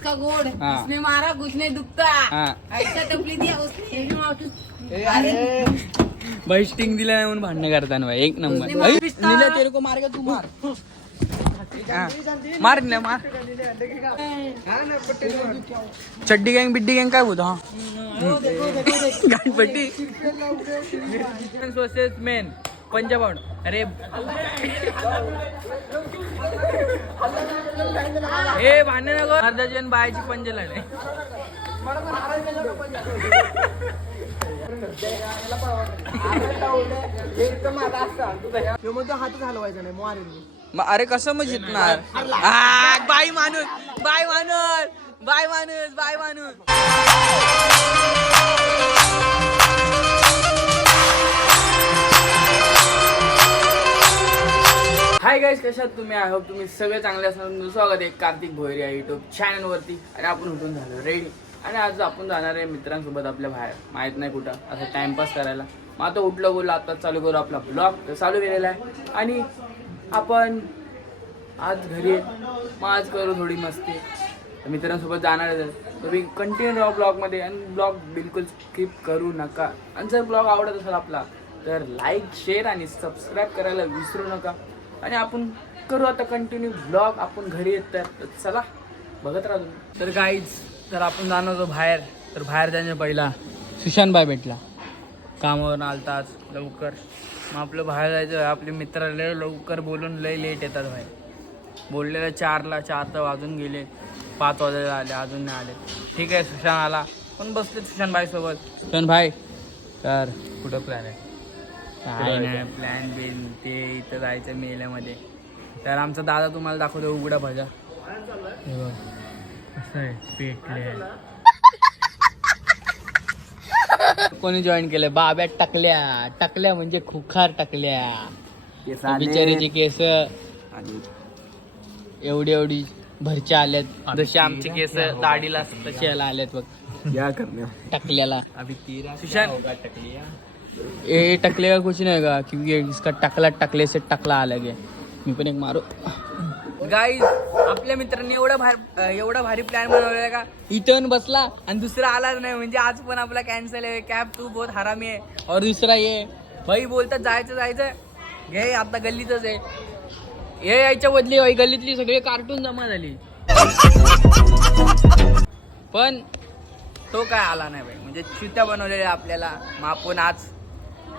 का गोड उसने मारा कुछ नहीं दुखता ऐसा टपली दिया उसने भाई स्टिंग दिला नाही म्हणून भांडण करताना भाई एक नंबर नीला तेरे को मारेगा तू मार मार ना मार चड्डी गँग बिड्डी गँग काय बोलतो गणपती वर्सेस मेन पंजाब अरे हे भांडण नको अर्धाजन बायची पंजला नाही हातच हलवायचा नाही मारेल अरे कसं मग जितणार बाई माणूस बाय माणूस बाय माणूस बाय माणूस हाय गाईज कशात तुम्ही आय होप तुम्ही सगळे चांगले असणार स्वागत आहे कार्तिक भोयर या युट्यूब चॅनल वरती आणि आपण उठून झालो रेडी आणि आज आपण जाणार आहे मित्रांसोबत आपल्या बाहेर माहित नाही कुठं असं टाइमपास करायला मग आता उठलो बोललो आता चालू करू आपला ब्लॉग तर चालू केलेला आहे आणि आपण आज घरी मग आज करू थोडी मस्ती मित्रांसोबत जाणार आहे तुम्ही कंटिन्यू राहा ब्लॉगमध्ये आणि ब्लॉग बिलकुल स्किप करू नका आणि जर ब्लॉग आवडत असेल आपला तर लाईक शेअर आणि सबस्क्राईब करायला विसरू नका आणि आपण करू आता कंटिन्यू ब्लॉग आपण घरी येत तर चला बघत राहतो तर गाईज तर आपण जाणार होतो बाहेर तर बाहेर जाण्याच्या पहिला सुशांतबाई भेटला कामावरून आलता आज लवकर मग आपलं बाहेर जायचं आपले मित्र लय लवकर बोलून लय लेट येतात बाहेर बोललेलं 4ला 4 तर वाजून गेले 5 वाजायला आले अजून नाही आले ठीक आहे सुशांत आला पण बसले सुशांतबाई सोबत सुशांतबाई तर कुठं प्लॅन आहे काय नाही प्लॅन बिन ते इथं जायचं मेल्यामध्ये तर आमचा दादा तुम्हाला दाखवतो उघडा भाज्या कसं आहे पेटले कोणी जॉईन केलंय बाब्या टाकल्या म्हणजे खुखार टाकल्या बिचारीचे केस एवढी भरच्या आल्यात जसे आमचे केस दाढीला तसे याला आल्यात बघ टाकल्याला सुशांत ए टकले का कुछ नहीं होगा क्योंकि इसका टकले से टकला अलग है मी पण एक मारू गाईज आपल्या मित्रांनी एवढा भारी प्लॅन बनवलेला का इथून बसला आणि दुसरा आलाच नाही म्हणजे आज पण आपला कॅन्सल आहे कॅब तू बहुत हरामी आहे और दुसरा ये भाई बोलतात जायचं घे आता गल्लीतच आहे हे यायच्या बदली भाई गल्लीतली सगळे कार्टून जमा झाली पण तो काय आला नाही भाई म्हणजे चित्या बनवलेल्या आपल्याला मग आपण आज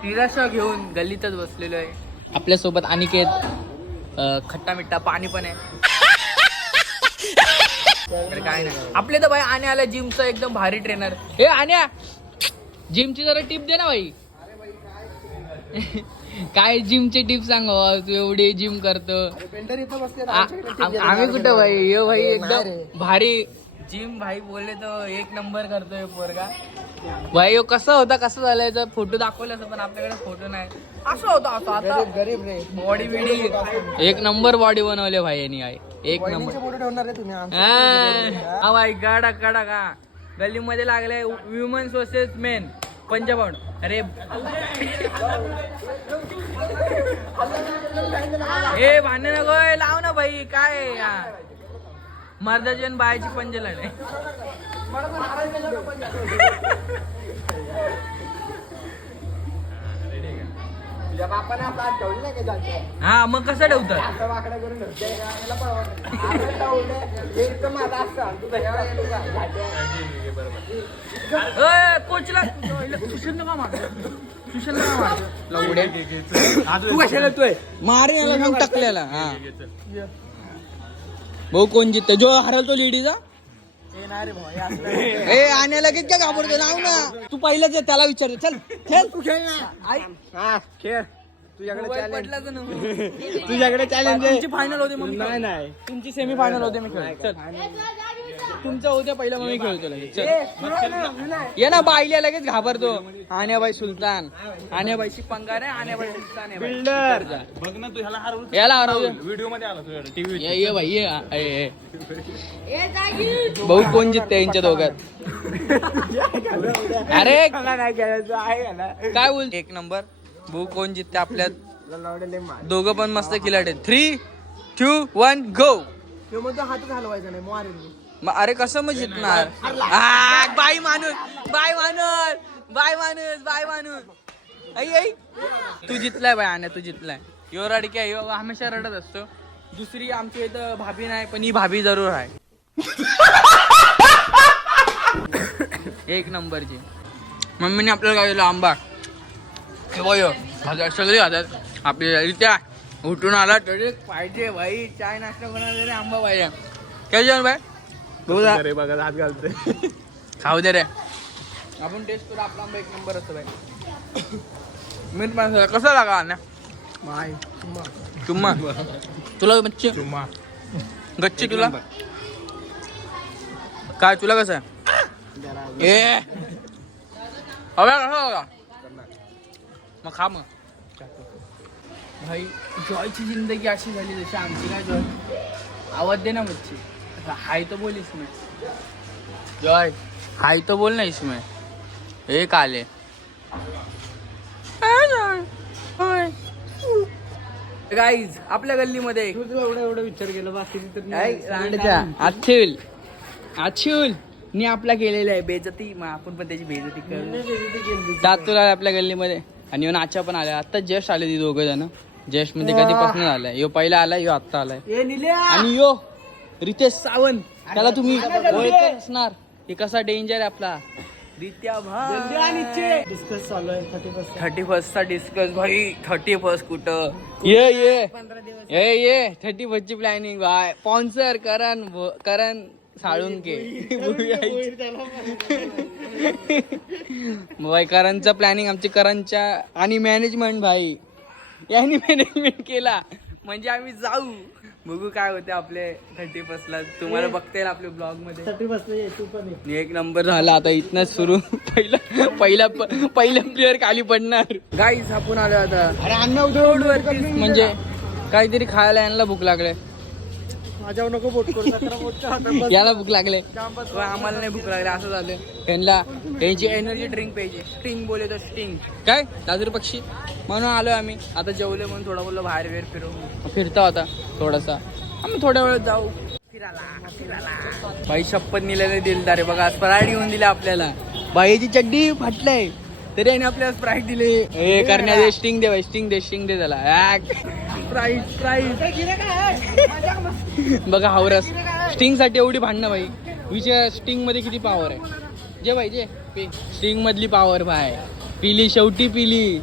तिराशा घेऊन गल्लीतच बसलेलो आहे आपल्यासोबत अनिकेत खट्टा मिठ्ठा पाणी पण आहे तर काय नाही आपले तर भाई आणे आला जिमचा एकदम भारी ट्रेनर हे आण्या जिमची जरा टिप दे ना भाई काय जिमची टिप सांग तू एवढी जिम करतो आम्ही कुठं भाई ये भाई एकदम भारी जिम भाई बोलले तर एक नंबर करतोय पोरगा भाई कसं झालंय तर फोटो दाखवले असं पण आपल्याकडे फोटो नाही असं होतं असं आता गरीब रे बॉडी बिडी एक नंबर बॉडी बनवले भाई यांनी आहे एक नंबर हा भाई गाडा का गल्लीमध्ये लागले वुमन्स वर्सेस मेन पंजाब अरे हे भांडण नको लाव ना भाई काय मर्दाची आणि बायची पंजला नाही हा मग कसं ठेवतात कोचला सुशांत का मारतो तू कशाला येतोय मारे याला घेऊन टाकलेला हा भाऊ कोण जिंकतो जो हरल तो लेडीजा ए आण्या लगेच काय घाबरतो लाव ना तू पहिलाच त्याला विचार चल खेळ तू खेळ ना खेळ तुझ्याकडे चॅलेंज तुमची फायनल होते मग नाही तुमची सेमी फायनल होते मी खेळ चल तुमचं होते पहिला मग मी खेळतो लगेच ये ना बाईला लगेच घाबरतो आण्याबाई सुलतान आण्याबाईची पंगा नाही आण्याबाई सुलतान आहे बिल्डर बघ ना तू याला हरवतो व्हिडिओ मध्ये आला तुझ्या टीव्ही ये भाई ये भाऊ कोण जिंकते यांच्या दोघात अरे काय बोल एक नंबर भाऊ कोण जिंकते आपल्यात दोघं पण मस्त खिलाडी 3, 2, 1 गो हातच हलवायचा नाही मारेल अरे कसं मग जितणार बाई माणूस आई तू जितलाय बाय आण्या, तू जितलाय. यो रडक्या यो हमेशा रडत असतो. दुसरी आमच्या इथं भाभी नाही, पण ही भाभी जरूर आहे. एक नंबरची. मम्मीने आपल्याला काय दिलं? आंबा. सगळे खातात. आपल्या त्या उठून आला तरी पाहिजे भाई, चाय नाश्ता कोणाला रे आंबा पाहिजे. काय जेवण बाय बघा हात घालतोय. खाऊ दे रे, आपण टेस्ट करू. आपला आंबा एक नंबर असतो बाय. मीठ माणसाला कसा लागा ना चुम्मा तुला बच्चे गच्ची तुला काय तुला कसं आहे ए हव्या कसा बघा मग खा मग. भाई जॉयची जिंदगी अशी झाली जशी आमची. काय जॉय आवाज दे ना मच्छी. हाय तो बोल इसमें जॉय, हाय तो बोल ना इसमें. एक आले गाईज आपल्या गल्लीमध्ये एवढा विचार केला बाकी आछुल नी आपला केलेला आहे बेजती. मग आपण पण त्याची बेजती करू. दातुला आपल्या गल्लीमध्ये. आणि यो नाचा पण आलाय. आता जस्ट आले ती दोघं जण. जस्ट मध्ये कधीपासून आलाय. यो पहिला आलाय, यो आत्ता आलाय. आणि यो रितेश सावंत, त्याला तुम्ही ओळखत असणार. हे कसा डेंजर आहे आपला रित्या भाई. डिस्कस चालू आहे 31 चा डिस्कस भाई. 31 कुठं ये 31 ची प्लॅनिंग भाई. स्पॉन्सर करण साळुंके भाई. करणचा प्लॅनिंग आमची करणच्या आणि मॅनेजमेंट भाई यांनी मॅनेजमेंट केला म्हणजे आम्ही जाऊ. बघू काय होते आपले 31 ला. तुम्हाला बघता येईल आपल्या ब्लॉग मध्ये. 31 तू पण एक नंबर झाला. आता इथनच सुरू. पहिला प्लेअर खाली पडणार. गाईज आपण आलो आता रोड वरती. म्हणजे काहीतरी खायला यांना भूक लागले. माझ्यावर नको बोट करू. याला भूक लागले, आम्हाला नाही भूक लागले. असं झालं. यांची एनर्जी ड्रिंक पाहिजे. स्टिंग बोले तर स्टिंग काय दादर पक्षी म्हणून आलोय आम्ही. आता जेवले म्हणून थोडा बोललो बाहेर फिरता होता थोडासा. आम्ही थोड्या वेळात जाऊ फिरायला. बाई शपथ निलेले दिलदार आहे बघा. स्प्राईट घेऊन दिले आपल्याला. बाईची चड्डी फाटलाय तरी याने आपल्याला स्प्राईट दिले. करण्या स्टिंग दे बाई, स्टिंग दे त्याला. बघा हावरस स्टिंग साठी एवढी भांडणं भाई. विचार स्टिंग मध्ये किती पॉवर आहे. जे भाई जे स्टिंग मधली पॉवर भाई. पिली शेवटी पिली.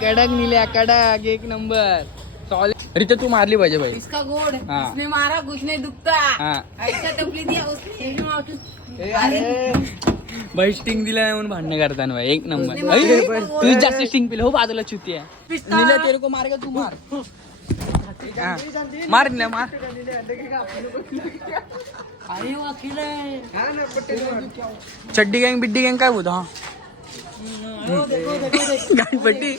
कडक निल्या कडक एक नंबर. सॉलिड. रिते तू मारली पाहिजे भाई. इसका गोड इसने मारा कुछ नहीं दुखता. ऐसा टपली दिया उसने. भाई स्टिंग दिला नाही म्हणून भांडणं करताना भाई. एक नंबर. तू जास्त स्टिंग पिलं हो बाजूला चुती आहे. निला तेरे को मार तू मार मार निला मार. चड्डी गँग बिड्डी गँग काय होतं. हा गाणपट्टी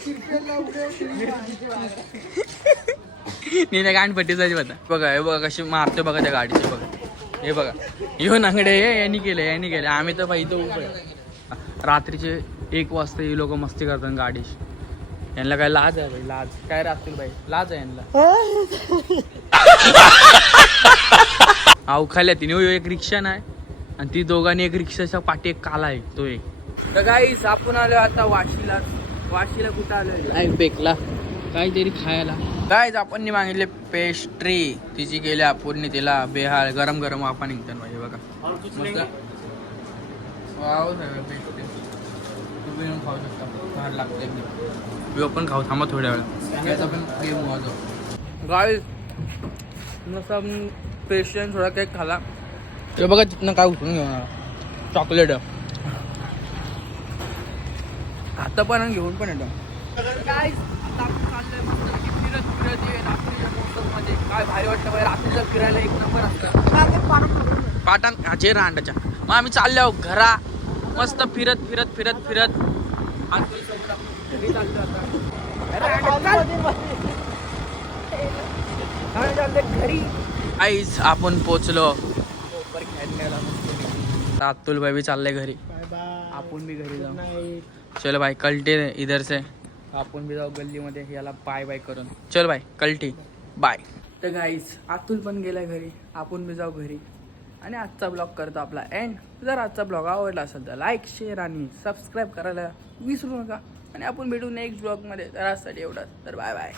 गाणपट्टीचाच होता. बघा हे बघा कशी मारते बघा त्या गाडीचे. बघा हे बघा यो नांगडे यांनी केले. आम्ही तर भाई तो रात्रीचे 1 वाजता हे लोक मस्ती करतात गाडीची. यांना काय लाज आहे भाई. लाज काय राहतील भाई. लाज आहे यांना. अवखाल्या तिने एक रिक्षा नाही आणि ती दोघांनी एक रिक्षाच्या पाठी एक काला आहे तो एक. तर गाईस आपण आलो आता वाशीला कुठं आलो बेकला काहीतरी खायला. गाईस आपण मागितले पेस्ट्री. तिची गेली आपण तिला बेहाल गरम वाफा निघतात भाई. बघा मस्त वाव पेस्ट्री. तुम्ही येऊन खाऊ शकता. भार लागतं एकदम. मी पण खाऊ. थांबा थोड्या वेळा पण गेम वाजव. गाईस मस्त आपण पेस्ट्री थोडा केक खाला. ते बघा तिथनं काय उठून घेऊन चॉकलेट आता पण घेऊन पण येतो. काय भारी वाटतं बाहेर रात्रीचं फिरायला. एक नंबर असतं पाटण जे रांडाच्या. मग आम्ही चाललो घरा मस्त फिरत घरी. आईच आपण पोचलो. अतुल भाई भी चालले घरी. आपण भी घरी जाऊ. चलो भाई कल्टी इधर से. आपण भी जाऊ गल्लीमध्ये याला बाय करून. चल भाई कल्टी बाय. तर गाईज अतुल पण गेला घरी, आपण बी जाऊ घरी आणि आजचा ब्लॉग करतो आपला एंड. जर आजचा ब्लॉग आवडला असेल तर लाईक शेअर आणि सबस्क्राईब करायला विसरू नका. आणि आपण भेटू नेक्स्ट ब्लॉगमध्ये. तर आजसाठी एवढंच. तर बाय बाय.